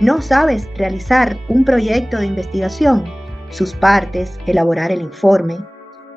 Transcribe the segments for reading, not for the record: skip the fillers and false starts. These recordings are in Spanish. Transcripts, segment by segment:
¿No sabes realizar un proyecto de investigación? Sus partes, elaborar el informe.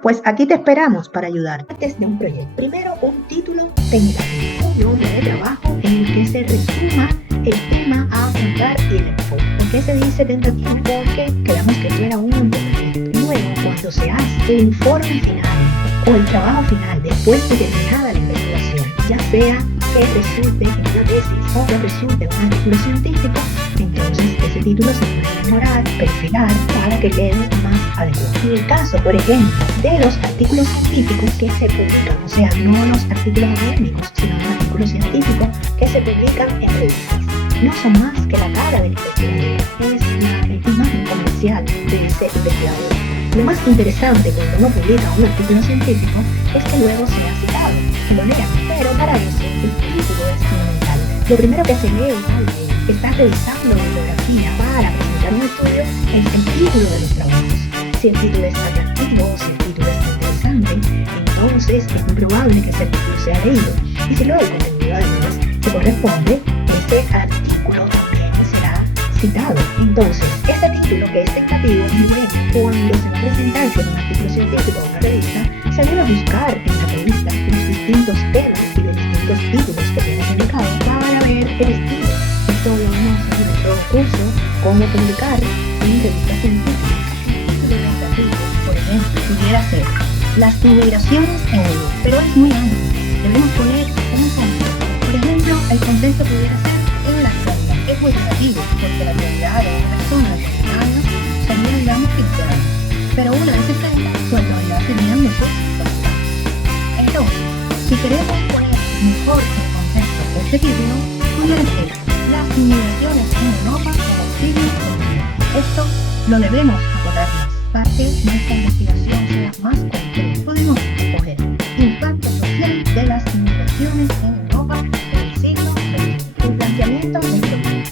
Pues aquí te esperamos para ayudar. Partes de un proyecto. Primero, un título tentativo, un nombre de trabajo en el que se resuma el tema a afrontar y el enfoque. ¿Por qué se dice tentativo? Porque queremos que fuera un anteproyecto. Luego, cuando se hace el informe final o el trabajo final después de terminada la investigación, ya sea que resulte en una tesis o que resulte en un artículo científico, entonces ese título se puede mejorar, perfilar para que quede más adecuado. En el caso, por ejemplo, de los artículos científicos que se publican, o sea, no los artículos académicos, sino los artículos científicos que se publican en revistas, no son más que la cara del investigador, es la imagen comercial de ese investigador. Lo más interesante cuando uno publica un artículo científico es que luego sea citado, que lo lean, pero para eso el título es fundamental. Lo primero que se lee al estar revisando la bibliografía para presentar un estudio es el título de los trabajos. Si el título es atractivo, si el título es interesante, entonces es muy probable que ese título sea leído. Y si luego el contenido además se corresponde, ese artículo también será citado. Entonces, ese título que es tentativo, muy bien, cuando se va a presentarse en un artículo científico o una revista, se debe buscar en la revista los distintos temas y los distintos títulos que tiene publicado para ver el estilo. Esto lo vamos a hacer en todo curso, cómo publicar en revistas científicas. El título tentativo, por ejemplo, pudiera ser las migraciones en el mundo, pero es muy amplio. Debemos poner un contexto. Por ejemplo, el contexto pudiera ser en la actualidad. Es muy relativo, porque la actualidad de una persona de 30 años sería, digamos, 15 años. Pero una de 60, su actualidad serían los 40 años. Entonces, si queremos poner mejor el contexto de este título, pudiera ser las migraciones en Europa en el siglo XXI. Esto lo debemos acordar más para que nuestra investigación sea más concreta. Podemos escoger impacto social de las migraciones en Europa en el siglo XXI. El planteamiento del problema.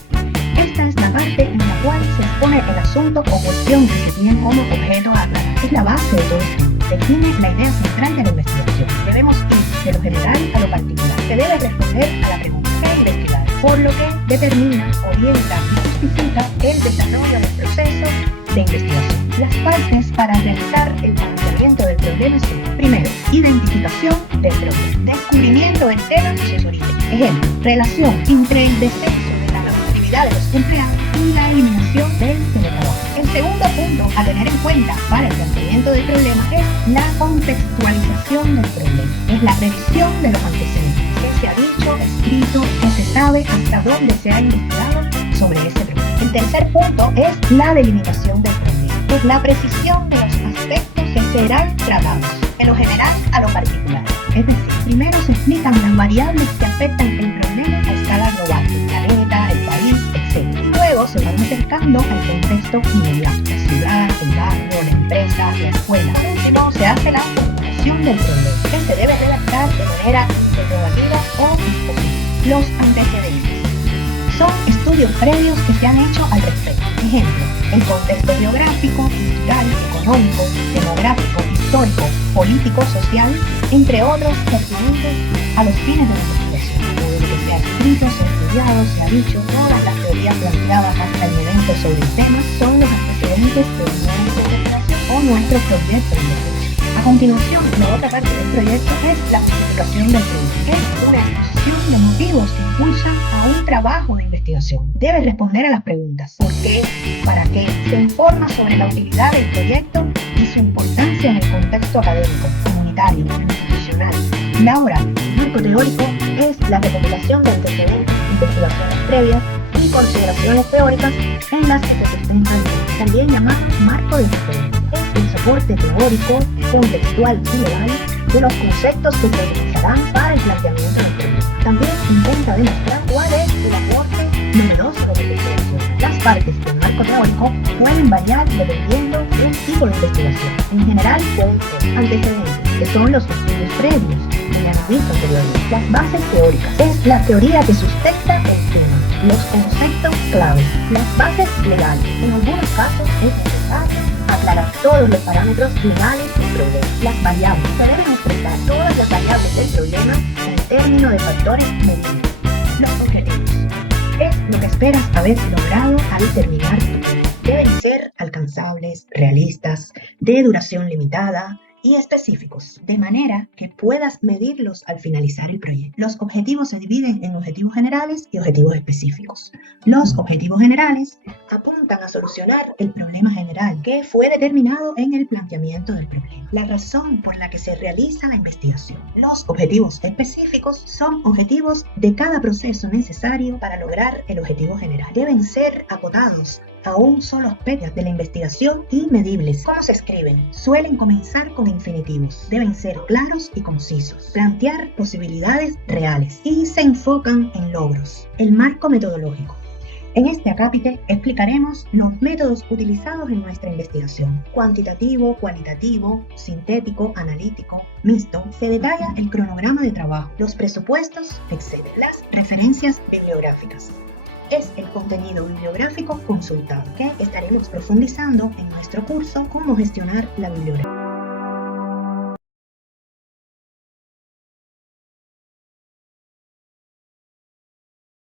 Esta es la parte en la cual se expone el asunto o cuestión que se tiene como objeto a aclarar. Es la base de todo esto. Define la idea central de la investigación. Debemos ir de lo general a lo particular. Se debe responder a la pregunta ¿qué investigar? Por lo que determina, orienta y justifica el desarrollo del proceso de investigación. Las partes para realizar el planteamiento del problema son: primero, identificación del problema, descubrimiento del tema y sus orígenes. Ejemplo, relación entre el descenso de la productividad de los empleados y la eliminación del teletrabajo. El segundo punto a tener en cuenta para el planteamiento del problema es la contextualización del problema. Es la revisión de los antecedentes. ¿Qué se ha dicho, escrito, qué se sabe, hasta dónde se ha investigado sobre ese problema? El tercer punto es la delimitación del problema. Es la precisión de los aspectos que serán tratados, de lo general a lo particular. Es decir, primero se explican las variables que afectan el problema a escala global, el planeta, el país, etc. Y luego se van acercando al contexto inmediato, la ciudad, el barrio, la empresa, la escuela. Por último, se hace la formulación del problema, que se debe redactar de manera interrogativa o dispositiva. Los antecedentes son estudios previos que se han hecho al respecto. Ejemplo, el contexto geográfico, cultural, económico, demográfico, histórico, político, social, entre otros pertinentes a los fines de la investigación. Todo lo que se ha escrito, se ha estudiado, se ha dicho, todas las teorías planteadas hasta el momento sobre el tema son los antecedentes de nuestra investigación o nuestro proyecto de investigación. A continuación, la otra parte del proyecto es la justificación del proyecto. Es una exposición de motivos que impulsan a un trabajo de investigación. Debe responder a las preguntas: ¿por qué? ¿Para qué? Se informa sobre la utilidad del proyecto y su importancia en el contexto académico, comunitario, institucional, laboral. El marco teórico es la recopilación de antecedentes, investigaciones previas y consideraciones teóricas en las que se sustenta el tema, también llamado marco de referencia. Es el soporte teórico, contextual y legal de los conceptos que se utilizarán para el planteamiento del problema. También intenta demostrar cuál es el aporte novedoso de la investigación. Las partes del marco teórico pueden variar dependiendo del tipo de investigación. En general pueden ser antecedentes, que son los estudios previos que ya hemos visto anteriormente. Las bases teóricas es la teoría que sustenta el tema. Los conceptos claves, las bases legales. En algunos casos es necesario aclarar todos los parámetros legales del problema. Las variables. Se deben expresar todas las variables del problema en términos de factores medibles. Los objetivos. es lo que esperas haber logrado al terminar tu proyecto. Deben ser alcanzables, realistas, de duración limitada y específicos, de manera que puedas medirlos al finalizar el proyecto. Los objetivos se dividen en objetivos generales y objetivos específicos. Los objetivos generales apuntan a solucionar el problema general que fue determinado en el planteamiento del problema, la razón por la que se realiza la investigación. Los objetivos específicos son objetivos de cada proceso necesario para lograr el objetivo general. Deben ser acotados a un solo aspecto de la investigación y medibles. ¿Cómo se escriben? Suelen comenzar con infinitivos. Deben ser claros y concisos. Plantear posibilidades reales y se enfocan en logros. El marco metodológico. En este acápite explicaremos los métodos utilizados en nuestra investigación. Cuantitativo, cualitativo, sintético, analítico, mixto. Se detalla el cronograma de trabajo, los presupuestos, etc. Las referencias bibliográficas. Es el contenido bibliográfico consultado, que estaremos profundizando en nuestro curso Cómo gestionar la bibliografía.